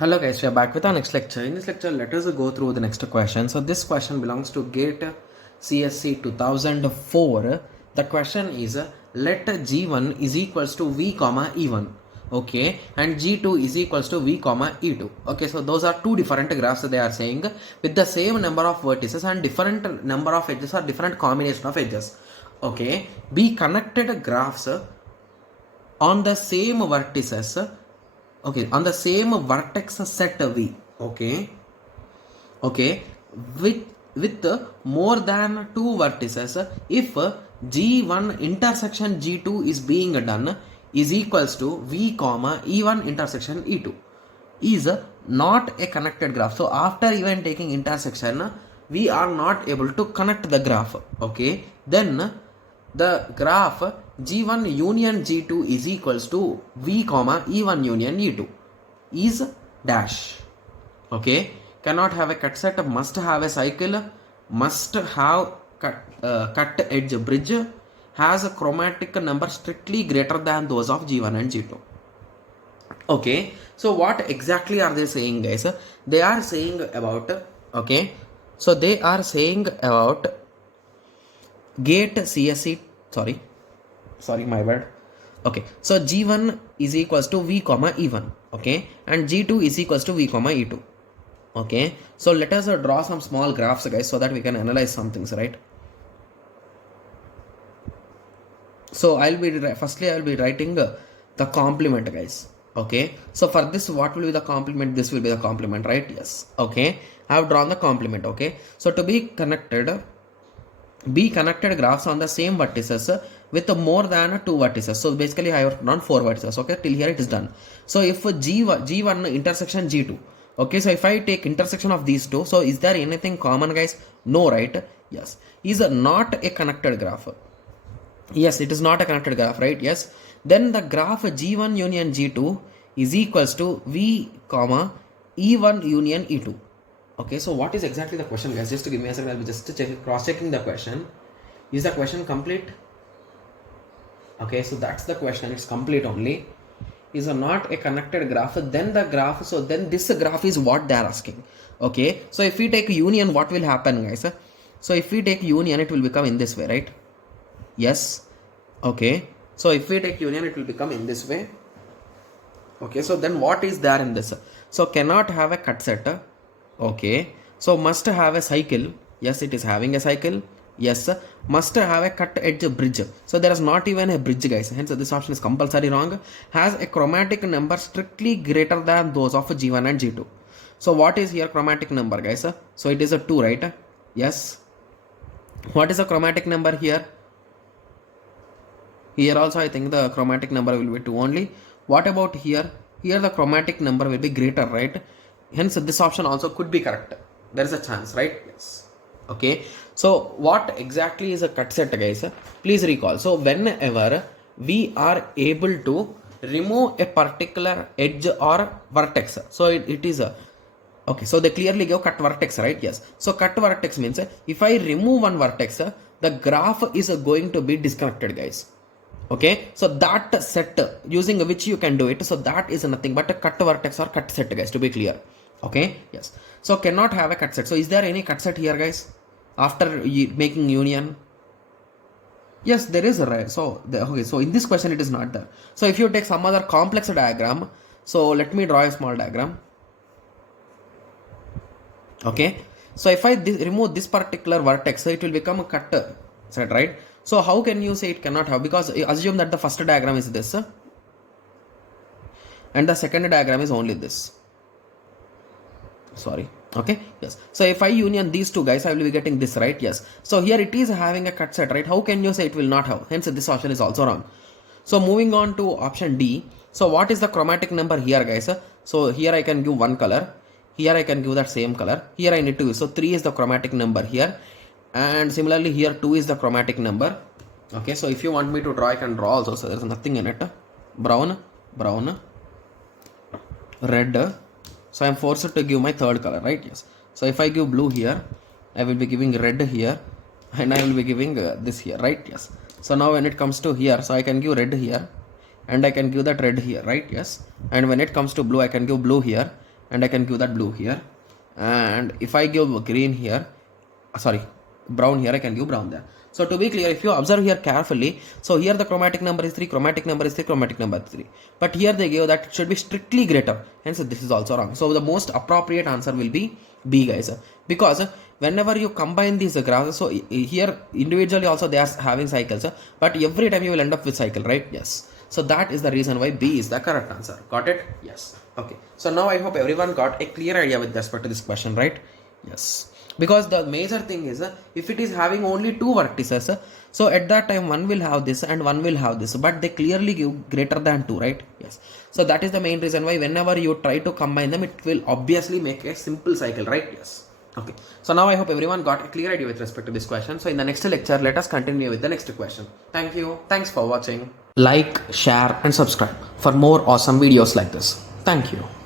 Hello guys, we are back with our next lecture. In this lecture, let us go through the next question. So this question belongs to GATE CSC 2004. The question is let G1 is equals to V comma E1. Okay, and G2 is equals to V comma E2. Okay, so those are two different graphs they are saying with the same number of vertices and different number of edges or different combination of edges. Okay, be connected graphs on the same vertices, okay, on the same vertex set V, okay, with more than two vertices if G1 intersection G2 is being done is equals to V comma E1 intersection E2 is not a connected graph. So after even taking intersection we are not able to connect the graph. Okay, then the graph G1 union G2 is equals to V comma E1 union E2 is dash. Okay, cannot have a cut set, must have a cycle, must have cut edge bridge, has a chromatic number strictly greater than those of G1 and G2. Okay, so what exactly are they saying, guys? They are saying about, okay, so they are saying about GATE CSC, sorry my bad. Okay, so G1 is equals to V comma E1, okay, and G2 is equals to V comma E2. Okay, so let us draw some small graphs, guys, so that we can analyze some things, right? So I will be writing the complement, guys. Okay, so for this, what will be the complement? This will be the complement, right? Yes. Okay, I have drawn the complement. Okay, so to be connected graphs on the same vertices with more than two vertices. So basically I have drawn four vertices. Okay, till here it is done. So if G1 intersection G2, okay, so if I take intersection of these two, so is there anything common, guys? No, right? Yes. Is not a connected graph. Yes, it is not a connected graph, right? Yes. Then the graph G1 union G2 is equals to V comma E1 union E2. Okay, so what is exactly the question, guys? Just to give me a second, I'll be just cross-checking the question. Is the question complete? Okay, so that's the question. It's complete only. Is not a connected graph, then the graph, so then this graph is what they are asking. Okay, so if we take union, what will happen, guys? So if we take union, it will become in this way, right? Yes. Okay, so if we take union, it will become in this way. Okay, so then what is there in this? So cannot have a cut set. Okay, so must have a cycle. Yes, it is having a cycle. Yes, must have a cut edge bridge. So there is not even a bridge, guys. Hence this option is compulsory wrong. Has a chromatic number strictly greater than those of G1 and G2. So what is here chromatic number, guys? So it is a 2, right? Yes. What is the chromatic number here? Here also I think the chromatic number will be 2 only. What about here? Here the chromatic number will be greater, right? Hence this option also could be correct. There is a chance, right? Yes. Okay, so what exactly is a cut set, guys? Please recall. So whenever we are able to remove a particular edge or vertex, so it is a, okay, so they clearly give cut vertex, right? Yes. So cut vertex means if I remove one vertex, the graph is going to be disconnected, guys. Okay, so that set using which you can do it, so that is nothing but a cut vertex or cut set, guys, to be clear. Okay, yes. So cannot have a cut set. So is there any cut set here, guys, after making union? Yes, there is a right. So okay, so in this question it is not there. So if you take some other complex diagram, so let me draw a small diagram. Okay, so if I remove this particular vertex, so it will become a cut set, right? So how can you say it cannot have? Because assume that the first diagram is this and the second diagram is only this. Sorry. Okay, yes. So if I union these two, guys, I will be getting this, right? Yes. So here it is having a cut set, right? How can you say it will not have? Hence this option is also wrong. So moving on to option D. So what is the chromatic number here, guys? So here I can give one color. Here I can give that same color. Here I need to use. So 3 is the chromatic number here. And similarly here 2 is the chromatic number. Okay, so if you want me to draw, I can draw also. So there's nothing in it. Brown, red. So I am forced to give my third color, right? Yes. So if I give blue here, I will be giving red here, and I will be giving this here, right? Yes. So now when it comes to here, so I can give red here, and I can give that red here, right? Yes. And when it comes to blue, I can give blue here, and I can give that blue here. And if I give green here, sorry, brown here, I can give brown there. So to be clear, if you observe here carefully, so here the chromatic number is 3, chromatic number is 3, chromatic number is 3. But here they give that it should be strictly greater. Hence this is also wrong. So the most appropriate answer will be B, guys. Because whenever you combine these graphs, so here individually also they are having cycles, but every time you will end up with cycle, right? Yes. So that is the reason why B is the correct answer. Got it? Yes. Okay. So now I hope everyone got a clear idea with respect to this question, right? Yes. Because the major thing is if it is having only 2 vertices, so at that time one will have this and one will have this, but they clearly give greater than 2, right? Yes. So that is the main reason why whenever you try to combine them, it will obviously make a simple cycle, right? Yes. Okay. So now I hope everyone got a clear idea with respect to this question. So in the next lecture, let us continue with the next question. Thank you. Thanks for watching. Like, share and subscribe for more awesome videos like this. Thank you.